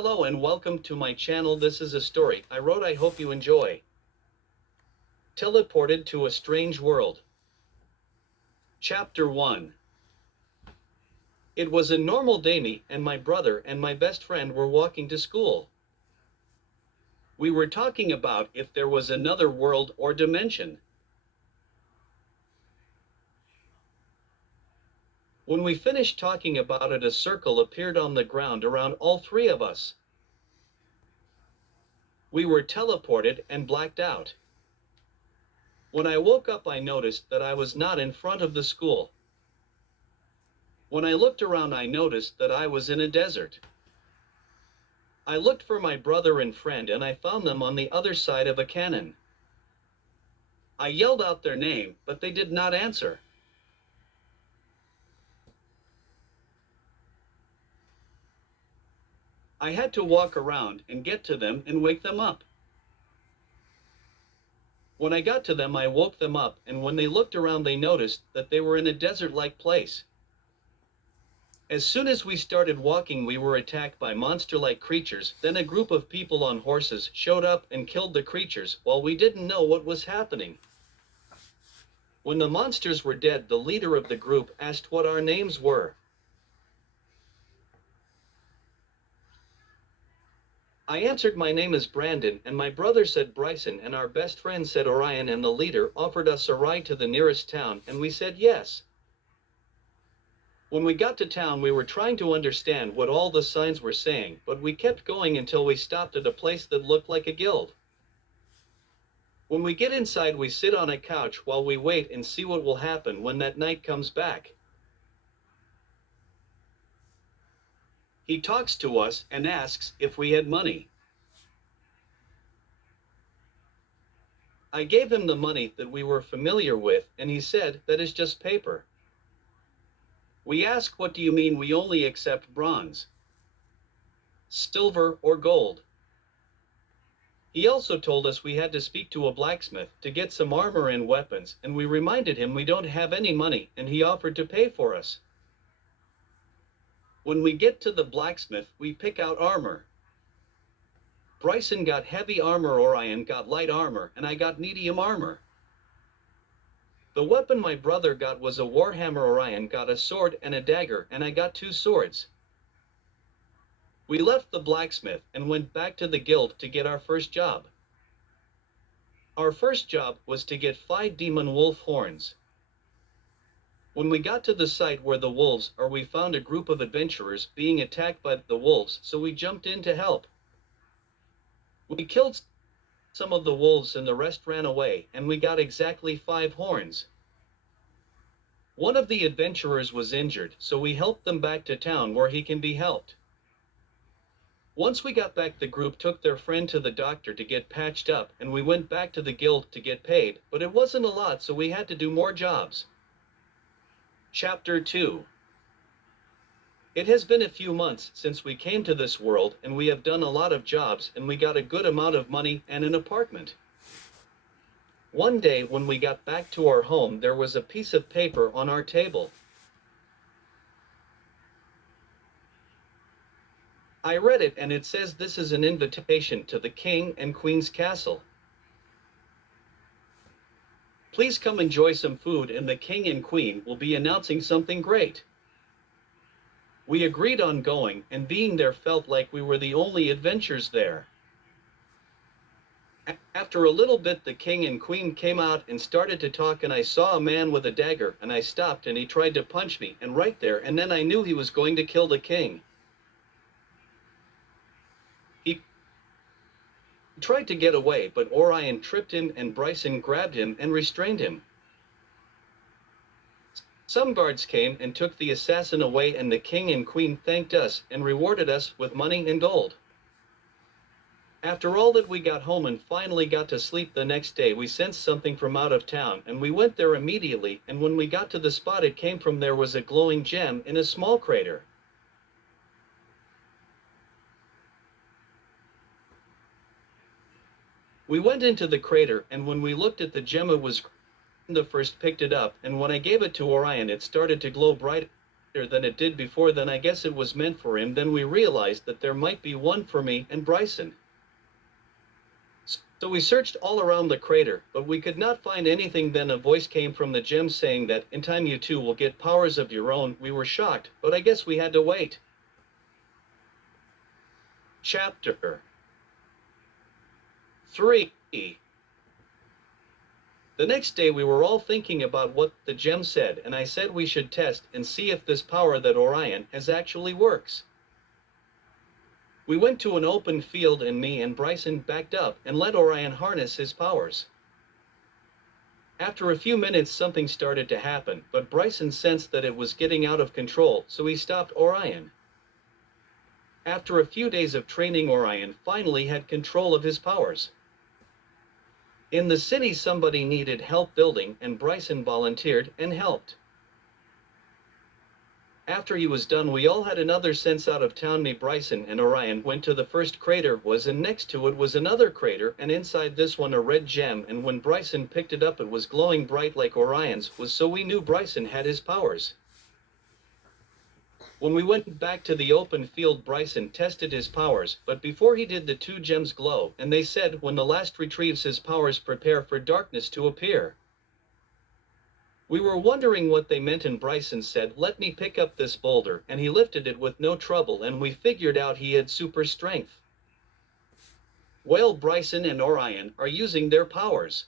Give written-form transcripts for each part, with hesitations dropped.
Hello and welcome to my channel. This is a story I wrote. I hope you enjoy. Teleported to a Strange World. Chapter 1. It was a normal day. Me and my brother and my best friend were walking to school. We were talking about if there was another world or dimension. When we finished talking about it, a circle appeared on the ground around all three of us. We were teleported and blacked out. When I woke up, I noticed that I was not in front of the school. When I looked around, I noticed that I was in a desert. I looked for my brother and friend and I found them on the other side of a cannon. I yelled out their name, but they did not answer. I had to walk around and get to them and wake them up. When I got to them, I woke them up, and when they looked around, they noticed that they were in a desert-like place. As soon as we started walking, we were attacked by monster-like creatures. Then a group of people on horses showed up and killed the creatures while we didn't know what was happening. When the monsters were dead, the leader of the group asked what our names were. I answered my name is Brandon, and my brother said Bryson, and our best friend said Orion, and the leader offered us a ride to the nearest town, and we said yes. When we got to town, we were trying to understand what all the signs were saying, but we kept going until we stopped at a place that looked like a guild. When we get inside, we sit on a couch while we wait and see what will happen when that knight comes back. He talks to us and asks if we had money. I gave him the money that we were familiar with, and he said that is just paper. We ask, what do you mean? We only accept bronze, silver, or gold. He also told us we had to speak to a blacksmith to get some armor and weapons, and we reminded him we don't have any money, and he offered to pay for us. When we get to the blacksmith, we pick out armor. Bryson got heavy armor, Orion got light armor, and I got medium armor. The weapon my brother got was a warhammer. Orion got a sword and a dagger, and I got 2 swords. We left the blacksmith and went back to the guild to get our first job. Our first job was to get 5 demon wolf horns. When we got to the site where the wolves are, we found a group of adventurers being attacked by the wolves, so we jumped in to help. We killed some of the wolves and the rest ran away, and we got exactly 5 horns. One of the adventurers was injured, so we helped them back to town where he can be helped. Once we got back, the group took their friend to the doctor to get patched up, and we went back to the guild to get paid, but it wasn't a lot, so we had to do more jobs. Chapter 2. It has been a few months since we came to this world, and we have done a lot of jobs, and we got a good amount of money and an apartment. One day when we got back to our home, there was a piece of paper on our table. I read it, and it says this is an invitation to the King and Queen's castle. Please come enjoy some food, and the King and Queen will be announcing something great. We agreed on going, and being there felt like we were the only adventurers there. After a little bit, the King and Queen came out and started to talk, and I saw a man with a dagger, and I stopped, and he tried to punch me, and right there and then I knew he was going to kill the king. He tried to get away, but Orion tripped him and Bryson grabbed him and restrained him. Some guards came and took the assassin away, and the King and Queen thanked us and rewarded us with money and gold. After all that, we got home and finally got to sleep. The next day we sensed something from out of town, and we went there immediately, and when we got to the spot it came from, there was a glowing gem in a small crater. We went into the crater, and when we looked at the gem, it was the first picked it up, and when I gave it to Orion, it started to glow bright. than it did before, then I guess it was meant for him. Then we realized that there might be one for me and Bryson. So we searched all around the crater, but we could not find anything. Then a voice came from the gem saying that in time you too will get powers of your own. We were shocked, but I guess we had to wait. Chapter 3. The next day we were all thinking about what the gem said, and I said we should test and see if this power that Orion has actually works. We went to an open field and me and Bryson backed up and let Orion harness his powers. After a few minutes something started to happen, but Bryson sensed that it was getting out of control, so he stopped Orion. After a few days of training, Orion finally had control of his powers. In the city somebody needed help building, and Bryson volunteered and helped. After he was done, we all had another sense out of town. Me, Bryson, and Orion went to the first crater and next to it was another crater, and inside this one a red gem, and when Bryson picked it up it was glowing bright like Orion's was, so we knew Bryson had his powers. When we went back to the open field, Bryson tested his powers, but before he did the two gems glow, and they said when the last retrieves his powers prepare for darkness to appear. We were wondering what they meant, and Bryson said, "Let me pick up this boulder," and he lifted it with no trouble, and we figured out he had super strength. Well, Bryson and Orion are using their powers.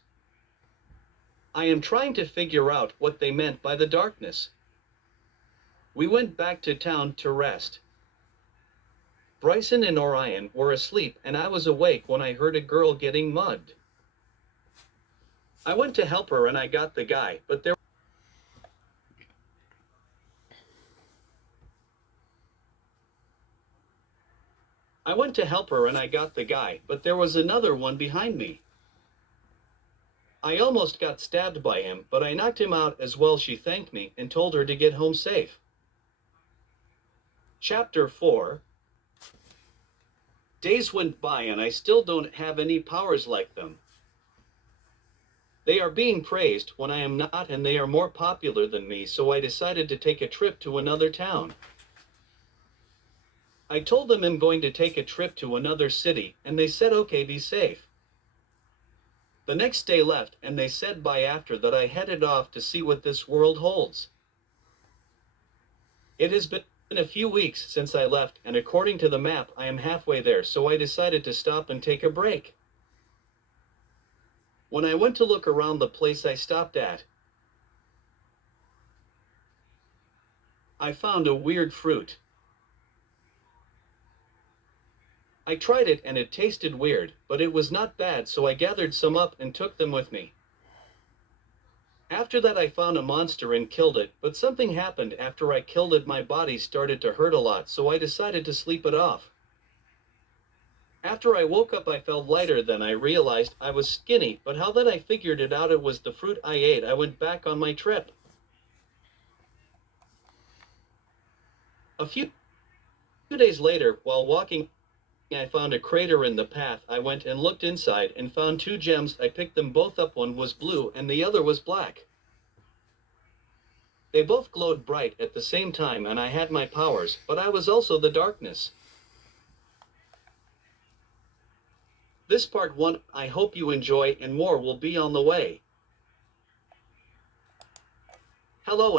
I am trying to figure out what they meant by the darkness. We went back to town to rest. Bryson and Orion were asleep, and I was awake when I heard a girl getting mugged. I went to help her and I got the guy, but there was another one behind me. I almost got stabbed by him, but I knocked him out as well. She thanked me and told her to get home safe. Chapter 4. Days went by and I still don't have any powers like them. They are being praised when I am not, and they are more popular than me, so I decided to take a trip to another town. I told them I'm going to take a trip to another city, and they said okay, be safe. The next day left, and they said bye after that. I headed off to see what this world holds. It has been a few weeks since I left, and according to the map I am halfway there, so I decided to stop and take a break. When I went to look around the place I stopped at, I found a weird fruit. I tried it and it tasted weird, but it was not bad, so I gathered some up and took them with me. After that I found a monster and killed it, but something happened after I killed it. My body started to hurt a lot, so I decided to sleep it off. After I woke up I felt lighter. Then I realized I was skinny, but how that I figured it out, it was the fruit I ate. I went back on my trip. A few days later, while walking, I found a crater in the path. I went and looked inside and found two gems. I picked them both up. One was blue and the other was black. They both glowed bright at the same time, and I had my powers, but I was also the darkness. This part 1, I hope you enjoy, and more will be on the way. Hello.